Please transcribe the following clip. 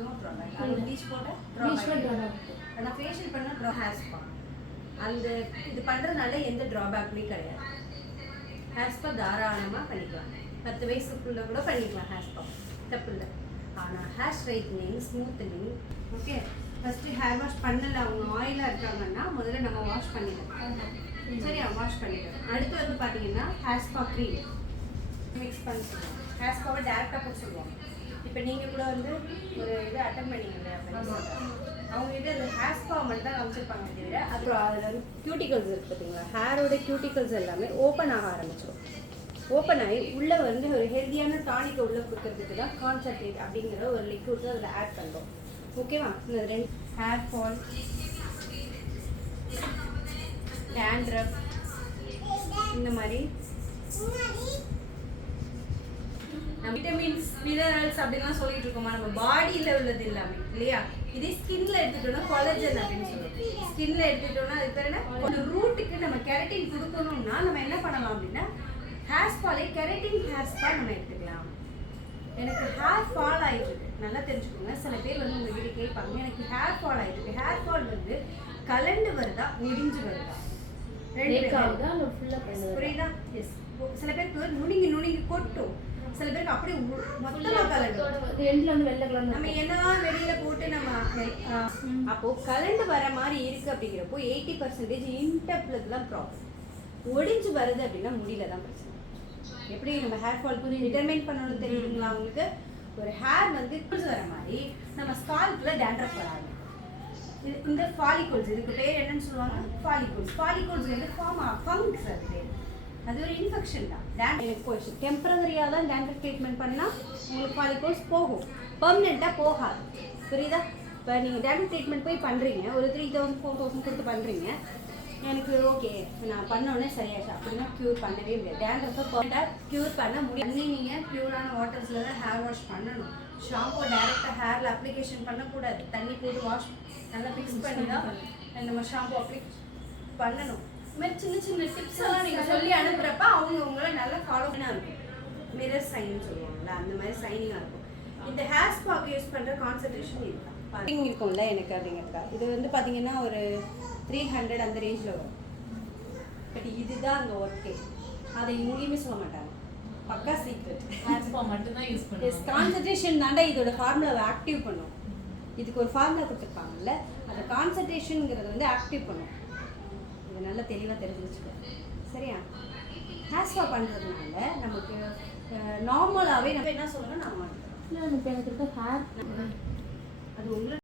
No drawback. அது bleach போட drawback. ஆனால் ஃபேஷியல் பண்ண ஹேர் ஸ்பா அந்த இது பண்ணுறதுனால எந்த ட்ராபேக்குமே கிடையாது. ஹேர் ஸ்பா தாராளமாக பண்ணிக்கலாம். 10 வயசுக்குள்ளே கூட பண்ணிக்கலாம் ஹேர் ஸ்பா, தப்பு இல்லை. ஆனால் hair straightening, smoothening, okay, first hair wash பண்ணலை, அவங்க ஆயிலாக இருக்காங்கன்னா முதல்ல நம்ம வாஷ் பண்ணிடலாம். சரியா, வாஷ் பண்ணிட்டோம். அடுத்து வந்து பார்த்தீங்கன்னா ஹேர் ஸ்பா க்ரீம் மிக்ஸ் பண்ணி சொல்லுவோம். ஹேர் ஸ்பாவை டேரெக்டாக போட்டு சொல்லுவாங்க. இப்போ நீங்கள் கூட வந்து ஒரு இது அட்டன் பண்ணீங்க இல்லையா, அவங்க இது அந்த ஹேர் ஸ்பா மட்டும் தான் காமிச்சிருப்பாங்க தவிர அப்புறம் அதில் வந்து கியூட்டிகல்ஸ் இருக்குது பார்த்தீங்களா, ஹேரோட கியூட்டிகல்ஸ் எல்லாமே ஓப்பன் ஆக ஆரம்பிச்சிடும். ஓப்பன் ஆகி உள்ளே வந்து ஒரு ஹெல்த்தியான டானிக்கை உள்ளே கொடுக்கறதுக்கு தான் கான்சன்ட்ரேட் அப்படிங்கிற ஒரு லிக்விட் அதில் ஆட் பண்ணுறோம். ஓகேவா? இந்த 2 ஹேர் ஃபால், டேண்ட்ரஃப், இந்த மாதிரி விட்டமின்ஸ், மினரல்ஸ் அப்படின்லாம் சொல்லிட்டு இருக்கோமா, நம்ம பாடியில் உள்ளது எல்லாமே இல்லையா. இதே ஸ்கின்ல எடுத்துட்டோம்னா கொலஜன் அப்படின்னு சொல்லுவோம். ஸ்கின்ல எடுத்துட்டோம்னா அதுக்கு பேர் என்ன, ஒரு ரூட்டுக்கு நம்ம கெரட்டின் கொடுக்கணும்னா நம்ம என்ன பண்ணலாம் அப்படின்னா ஹேர் ஸ்பாலே கெரட்டின் ஹேர் ஸ்பா நம்ம எடுத்துக்கலாம். எனக்கு ஹேர் ஃபால் ஆகிட்டு இருக்கு, நல்லா தெரிஞ்சுக்கோங்க. சில பேர் வந்து உங்ககிட்ட கேட்பாங்க, எனக்கு ஹேர் ஃபால் ஆகிட்டு இருக்கு, ஹேர் ஃபால் வந்து கலண்டு வருதா முடிஞ்சு வருதா, புரியுதா? எஸ். சில பேருக்கு நுணுங்கி நுணுங்கி கொட்டும், சில பேருக்கு அப்படியே மொத்தமாக கலண்டு. நம்ம என்னதான் வெளியில போட்டு நம்ம அப்போ கலண்டு வர மாதிரி இருக்கு அப்படிங்கிறப்போ 80% இன்டெப்ல தான் ப்ராப்ளம். ஒடிஞ்சு வருது அப்படின்னா முடியல தான் பிரச்சனை. எப்படி நம்ம ஹேர் ஃபால் டிட்டர்மைன் பண்ணணும் தெரியுங்களா உங்களுக்கு? ஒரு ஹேர் வந்து வர மாதிரி நம்ம ஸ்கால்ப்ல டேண்ட்ரஃப் வராது. இந்த ஃபாலிகல்ஸ், இதுக்கு பேர் என்னன்னு சொல்லுவாங்க, ஃபாலிகல்ஸ். ஃபாலிகல்ஸ் வந்து ஃபங்க்ஸ், அது பேர். அது ஒரு இன்ஃபெக்ஷன் தான். எனக்கு போயிடுச்சு. டெம்பரவரியாக தான் டேண்ட்ரஃப் ட்ரீட்மெண்ட் பண்ணால் உங்களுக்கு ஃபாலிகல்ஸ் போகும், பர்மனெண்ட்டாக போகாது. புரியுதா? இப்போ நீங்கள் டேண்ட்ரஃப் ட்ரீட்மெண்ட் போய் பண்ணுறீங்க, ஒரு 3000 4000 கொடுத்து பண்ணுறீங்க, எனக்கு ஓகே நான் பண்ணோடனே சரியாச்சு அப்படின்னா க்யூர் பண்ணவே முடியாது. டேண்ட்ரஃபை பர்மனெண்ட்டாக க்யூர் பண்ண முடியாது. நீங்கள் ப்யூரான வாட்டர்ஸில் தான் ஹேர் வாஷ் பண்ணணும். ஷாம்பு டேரெக்டாக ஹேரில் அப்ளிகேஷன் பண்ணக்கூடாது. தண்ணி போட்டு வாஷ் நல்லா மிக்ஸ் பண்ணி தான் நம்ம ஷாம்பு அப்ளை பண்ணணும். இது மாதிரி சின்ன சின்ன டிப்ஸ் எல்லாம் நீங்கள் சொல்லி அனுப்புகிறப்ப அவங்க உங்களை நல்லா ஃபாலோ பண்ண இருக்கும். மிரர் சைன்னு சொல்லுவாங்கள்ல, அந்த மாதிரி சைனிங்காக இருக்கும். இந்த ஹேர் ஸ்பாக்கு யூஸ் பண்ணுற கான்சன்ட்ரேஷன் இதுதான் இருக்கும்ல எனக்கு அப்படிங்கிறதா. இது வந்து பார்த்தீங்கன்னா ஒரு 300 அந்த ரேஞ்சில் வரும். பட் இதுதான் அங்கே ஒர்க்கே, அதை எங்கேயுமே சொல்ல மாட்டாங்க. பக்கா சீக்ரெட். ஹேர் ஸ்பா மட்டும் தான் யூஸ் பண்ணுவோம். கான்சன்ட்ரேஷன் தாண்டா இதோட ஃபார்முலாவை ஆக்டிவ் பண்ணும். இதுக்கு ஒரு ஃபார்முலா கொடுத்துருப்பாங்கல்ல, அந்த கான்சன்ட்ரேஷனுங்கிறது வந்து ஆக்டிவ் பண்ணும். இது நல்லா தெளிவாக தெரிஞ்சு வச்சுக்கோங்க. சரியா? ஹேர் ஸ்பா பண்ணுறதுனால நமக்கு நார்மலாகவே நம்ம என்ன சொல்லணும்னா நம்ம எனக்கு ஹேர்